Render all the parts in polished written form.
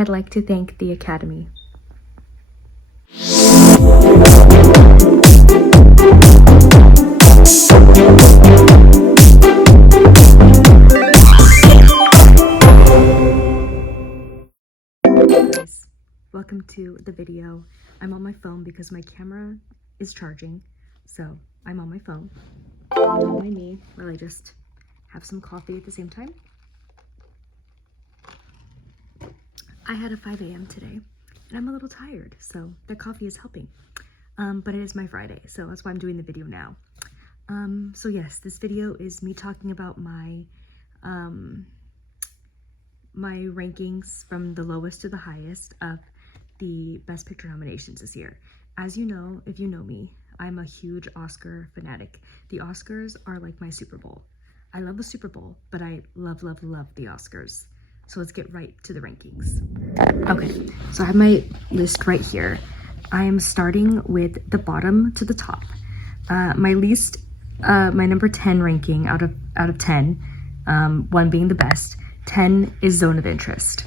I'd like to thank the Academy. Guys, welcome to the video. I'm on my phone because my camera is charging, so I'm on my phone. On me while I just have some coffee at the same time. I had a 5 a.m. today, and I'm a little tired, so the coffee is helping. But it is my Friday, so that's why I'm doing the video now. So yes, this video is me talking about my my rankings from the lowest to the highest of the Best Picture nominations this year. As you know, if you know me, I'm a huge Oscar fanatic. The Oscars are like my Super Bowl. I love the Super Bowl, but I love, love, love the Oscars. So let's get right to the rankings. Okay, so I have my list right here. I am starting with the bottom to the top. My number 10 ranking out of 10, 1 being the best, 10 is Zone of Interest.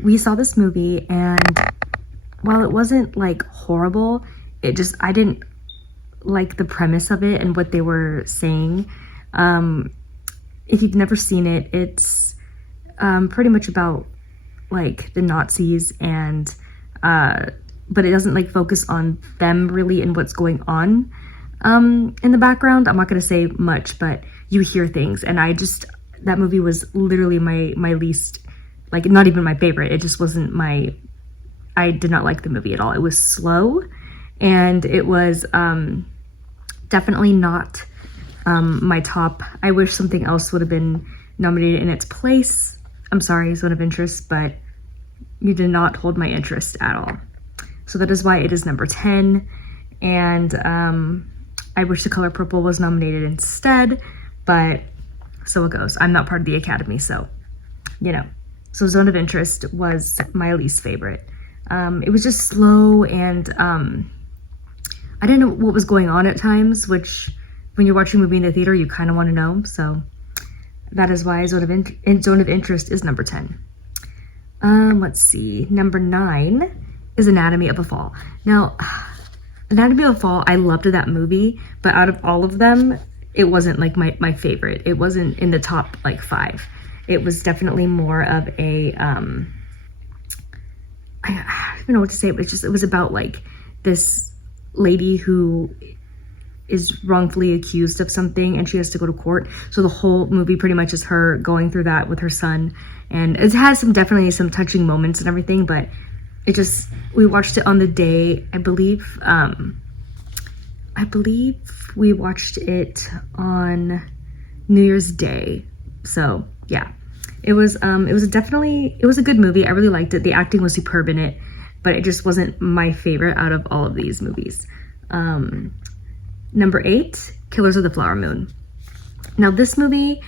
We saw this movie, and while it wasn't like horrible, I didn't like the premise of it and what they were saying. If you've never seen it, it's pretty much about like the Nazis, and but it doesn't like focus on them really and what's going on in the background. I'm not gonna say much, but you hear things, and that movie was literally my least, like, not even my favorite. It just wasn't I did not like the movie at all. It was slow, and it was definitely not my top. I wish something else would have been nominated in its place. I'm sorry, Zone of Interest, but you did not hold my interest at all. So that is why it is number 10. And I wish The Color Purple was nominated instead, but so it goes. I'm not part of the Academy, so, you know. So Zone of Interest was my least favorite. It was just slow, and I didn't know what was going on at times, which when you're watching a movie in the theater, you kind of want to know. So that is why Zone of Interest is number 10. Let's see. Number 9 is Anatomy of a Fall. Now, Anatomy of a Fall, I loved that movie, but out of all of them, it wasn't like my favorite. It wasn't in the top like 5. It was definitely more of a, I don't even know what to say, but it was about like this lady who is wrongfully accused of something, and she has to go to court. So the whole movie pretty much is her going through that with her son, and it has definitely some touching moments and everything, but we watched it on the day, I believe we watched it on New Year's Day. So yeah, it was a good movie. I really liked it. The acting was superb in it, but it just wasn't my favorite out of all of these movies. Number 8, Killers of the Flower Moon. Now this movie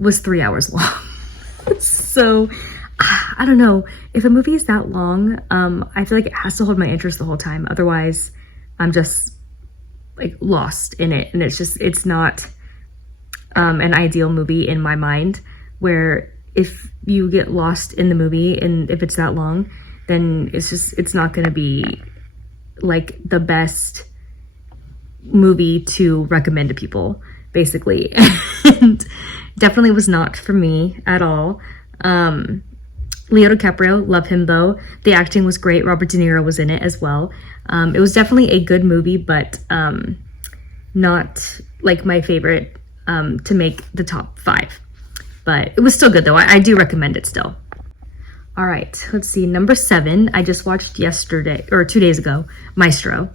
was 3 hours long. So I don't know, if a movie is that long, I feel like it has to hold my interest the whole time. Otherwise I'm just like lost in it, and it's not an ideal movie in my mind, where if you get lost in the movie and if it's that long, then it's not going to be like the best movie to recommend to people, basically. And definitely was not for me at all. Leo DiCaprio, love him though. The acting was great. Robert De Niro was in it as well. It was definitely a good movie, but not like my favorite to make the top 5. But it was still good though. I do recommend it still. All right, let's see. Number 7, I just watched yesterday, or 2 days ago, Maestro.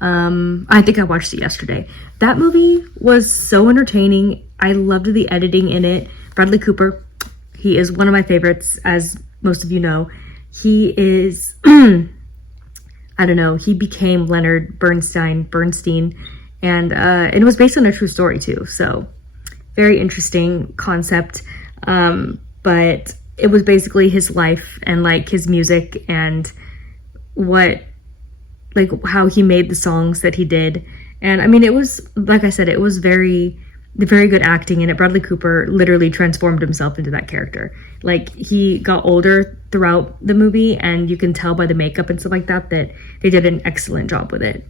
I think I watched it yesterday. That movie was so entertaining. I loved the editing in it. Bradley Cooper, he is one of my favorites, as most of you know. He is, I don't know, he became Leonard Bernstein, and it was based on a true story too. So very interesting concept. But it was basically his life and like his music and how he made the songs that he did. And I mean, it was, like I said, it was very good acting in it. Bradley Cooper literally transformed himself into that character. Like, he got older throughout the movie, and you can tell by the makeup and stuff like that that they did an excellent job with it.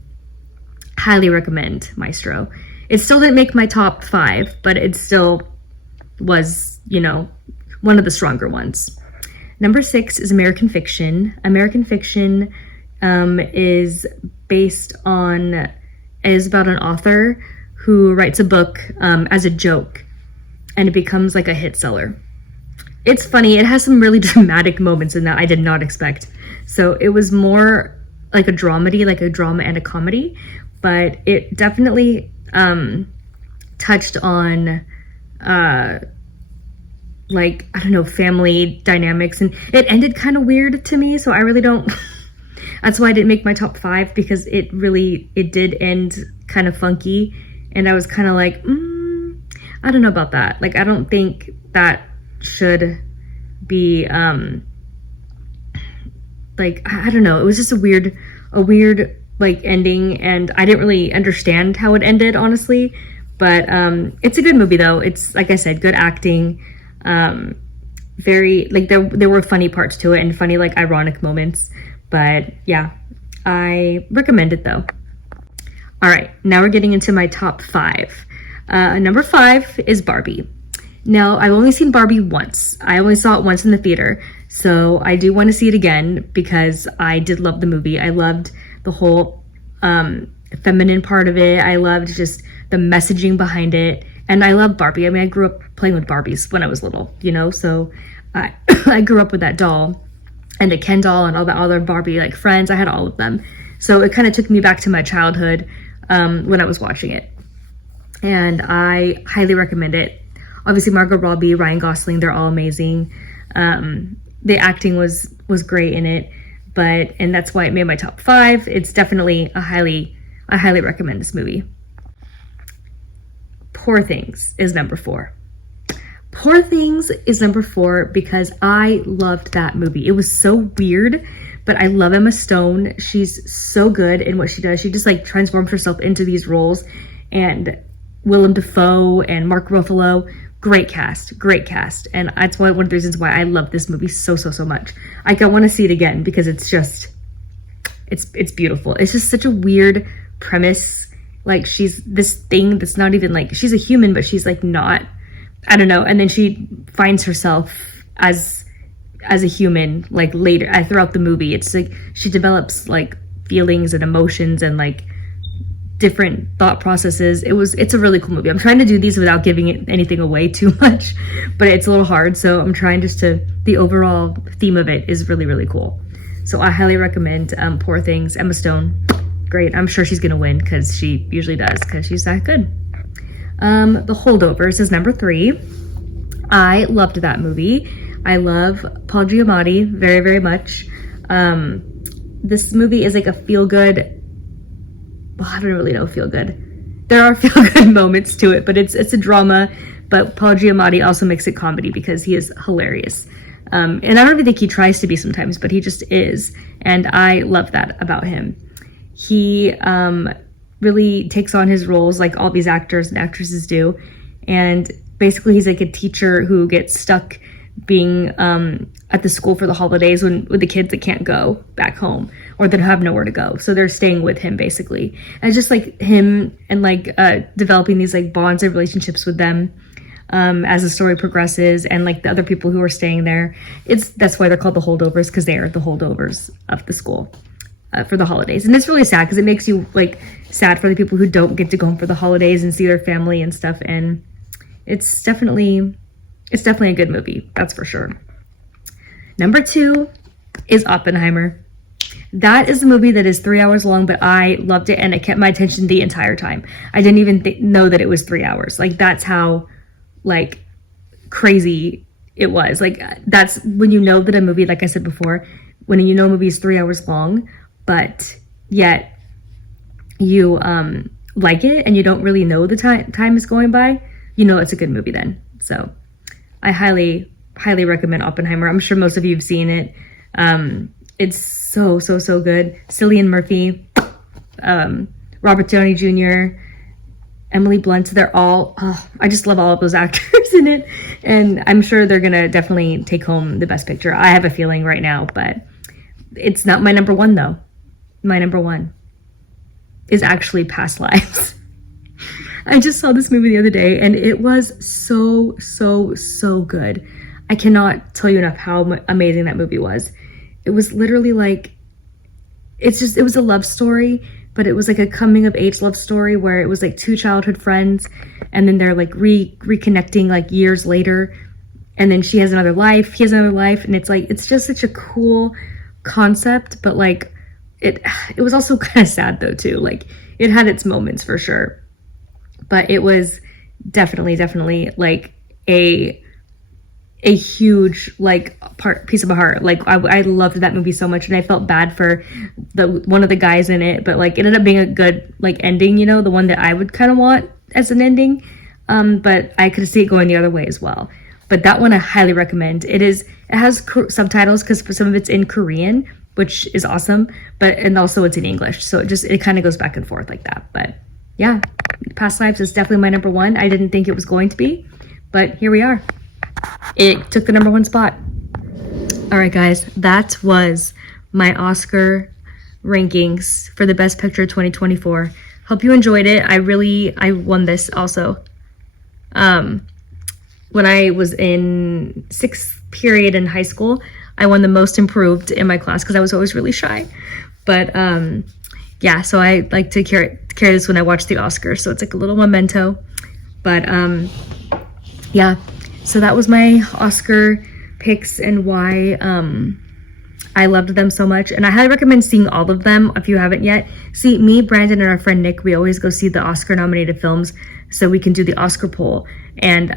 Highly recommend Maestro. It still didn't make my top 5, but it still was, you know, one of the stronger ones. Number 6 is American Fiction. American Fiction is about an author who writes a book as a joke, and it becomes like a hit seller. It's funny. It has some really dramatic moments in that I did not expect. So it was more like a dramedy, like a drama and a comedy, but it definitely touched on like, I don't know, family dynamics, and it ended kind of weird to me, so I really don't that's why I didn't make my top 5, because it did end kind of funky, and I was kind of like, I don't know about that. Like, I don't think that should be like, I don't know, it was just a weird like ending, and I didn't really understand how it ended, honestly. But it's a good movie though. It's, like I said, good acting. Very, like, there were funny parts to it and funny, like, ironic moments. But yeah, I recommend it though. All right, now we're getting into my top 5. Number 5 is Barbie. Now, I've only seen Barbie once. I only saw it once in the theater, so I do want to see it again because I did love the movie. I loved the whole feminine part of it. I loved just the messaging behind it, and I love Barbie. I mean, I grew up playing with Barbies when I was little, you know, so I grew up with that doll and the Ken doll and all the other Barbie like friends. I had all of them, so it kind of took me back to my childhood when I was watching it, and I highly recommend it. Obviously, Margot Robbie, Ryan Gosling, they're all amazing. The acting was great in it, and that's why it made my top 5. It's definitely I highly recommend this movie. Poor Things is number 4. Poor Things is number 4 because I loved that movie. It was so weird, but I love Emma Stone. She's so good in what she does. She just like transforms herself into these roles, and Willem Dafoe and Mark Ruffalo. Great cast, and that's why one of the reasons why I love this movie so much. I want to see it again because it's just, it's beautiful. It's just such a weird premise. Like, she's this thing that's not even like, she's a human, but she's like not, I don't know. And then she finds herself as a human like later throughout the movie. It's like she develops like feelings and emotions and like different thought processes. It's a really cool movie. I'm trying to do these without giving it anything away too much, but it's a little hard, so I'm trying the overall theme of it is really cool. So I highly recommend Poor Things. Emma Stone, great. I'm sure she's gonna win because she usually does, because she's that good. The Holdovers is number 3. I loved that movie. I love Paul Giamatti very much. This movie is like a feel-good, well, I don't really know feel good. There are feel good moments to it, but it's a drama. But Paul Giamatti also makes it comedy because he is hilarious. And I don't even think he tries to be sometimes, but he just is. And I love that about him. He really takes on his roles like all these actors and actresses do. And basically he's like a teacher who gets stuck being at the school for the holidays with the kids that can't go back home or that have nowhere to go, so they're staying with him basically. And it's just like him and like developing these like bonds and relationships with them as the story progresses, and like the other people who are staying there. That's why they're called the Holdovers, because they are the holdovers of the school for the holidays. And it's really sad because it makes you like sad for the people who don't get to go home for the holidays and see their family and stuff. And it's definitely a good movie, that's for sure. Number 2 is Oppenheimer. That is a movie that is 3 hours long, but I loved it and it kept my attention the entire time. I didn't even know that it was 3 hours. Like, that's how like crazy it was. Like, that's when you know that a movie, like I said before, when you know a movie is 3 hours long, but yet you like it and you don't really know the time is going by, you know it's a good movie then. So I highly recommend Oppenheimer. I'm sure most of you have seen it. It's so good. Cillian Murphy, Robert Downey Jr., Emily Blunt, they're all, I just love all of those actors. in it. And I'm sure they're gonna definitely take home the Best Picture. I have a feeling right now, but it's not my number one though. My number one is actually Past Lives. I just saw this movie the other day and it was so, so, so good. I cannot tell you enough how amazing that movie was. It was literally like, it was a love story, but it was like a coming of age love story where it was like two childhood friends and then they're like reconnecting like years later. And then she has another life, he has another life. And it's like, it's just such a cool concept, but like it was also kind of sad though too. Like it had its moments for sure, but it was definitely like a huge like piece of my heart. Like I loved that movie so much, and I felt bad for one of the guys in it, but like it ended up being a good like ending, you know, the one that I would kind of want as an ending. But I could see it going the other way as well. But that one I highly recommend. It has subtitles because some of it's in Korean, which is awesome, and also it's in English, so it kind of goes back and forth like that. But yeah, Past Lives is definitely my number one. I didn't think it was going to be, but here we are. It took the number one spot. All right, guys, that was my Oscar rankings for the Best Picture 2024. Hope you enjoyed it. I won this also. When I was in 6th period in high school, I won the most improved in my class because I was always really shy. But yeah, so I like to carry this when I watch the Oscars, so it's like a little memento. But yeah, so that was my Oscar picks and why I loved them so much. And I highly recommend seeing all of them if you haven't yet. See, me, Brandon, and our friend Nick, we always go see the Oscar nominated films so we can do the Oscar poll and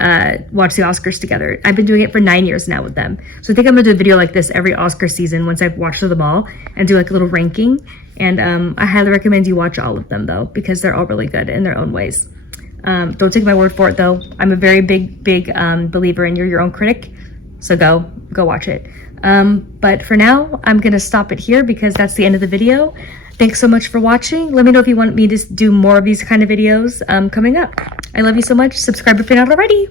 watch the Oscars together. I've been doing it for 9 years now with them. So I think I'm gonna do a video like this every Oscar season once I've watched them all and do like a little ranking. And I highly recommend you watch all of them though, because they're all really good in their own ways. Don't take my word for it though. I'm a very big believer in you're your own critic. So go watch it. But for now, I'm gonna stop it here because that's the end of the video. Thanks so much for watching. Let me know if you want me to do more of these kind of videos coming up. I love you so much. Subscribe if you're not already.